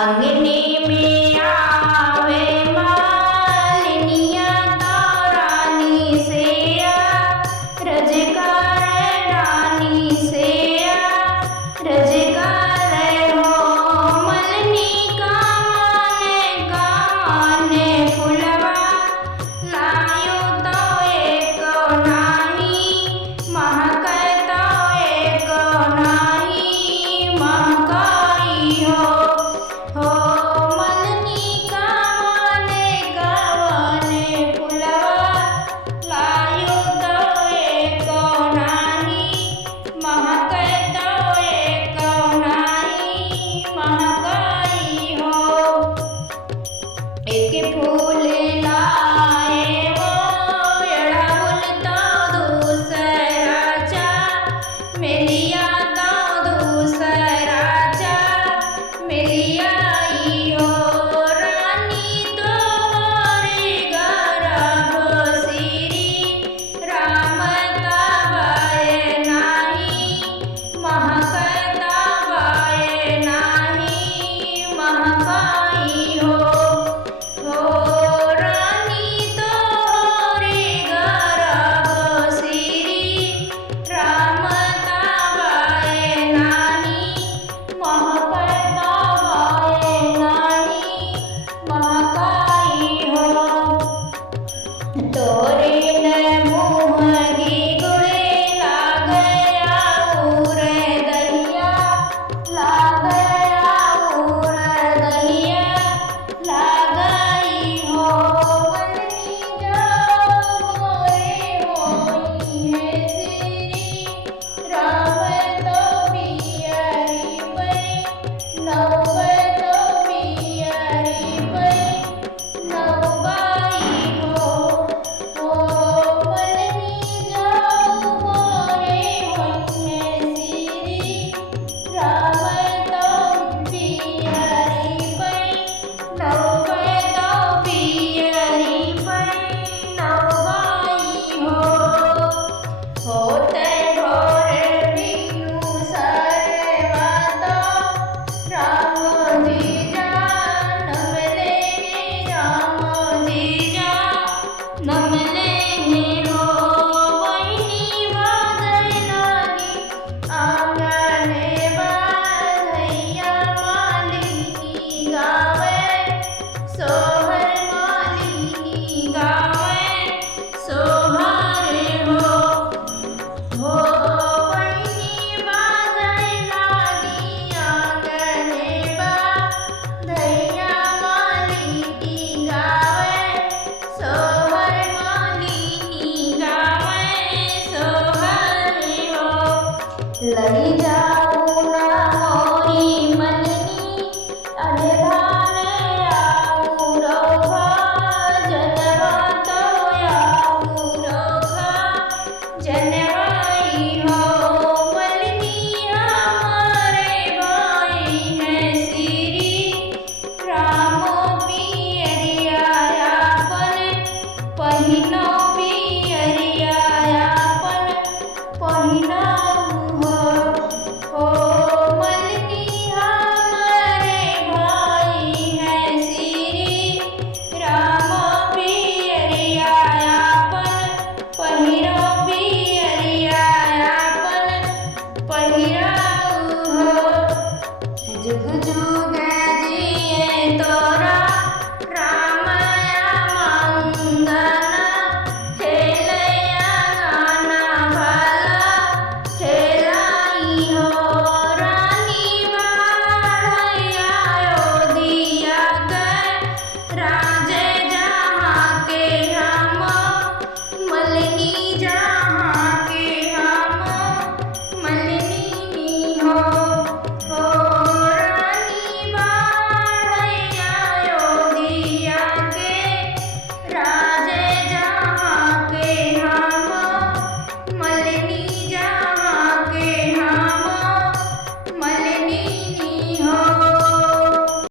अंगने में आवे मालिनिया तो रानी से रजकार रानी से रजकार हो मलनी काने फुलवा लायो तो एक नाही महक तो एक नाही महकाई हो मलनी काने फुलवा लायो तो एक नाही महक तो एक नाही महकाई हो। एक फूल लाए वो अड़हुल तो दूसरा चा मेलिया तो दूसरा चा मेलियाई हो रानी तोरे गर्भ सिरी राम तबाए नाही महक तबाए नाही महकाई हो रानी तोरे गर्भ सिरी राम तबाए नाही महक तबाए नाही महकाई हो। तोरे न मुहगी गुड़े लागया उर दहिया लागया उर दहिया लागई हो मलनी जाओ मोरे होई है सिरी राम तो पियरी पै नव तो पियरी पै नवबाई हो मलनी जाओ मोरे होई है सिरी राम तो पियरी पै नव तो पियरी पै नवबाई हो होते भोर बिनु सरवा तो राम जीजा नमले राम जीजा नमले हो बहिनी बाजै लागी आंगने बाधैया मालिनी गावे सोहर मालिनी गावे सोहर हो बहिनी बाजै लागी आंगने बाधैया मालिनी गावे सोहर मालिनी गावे सोहर हो लई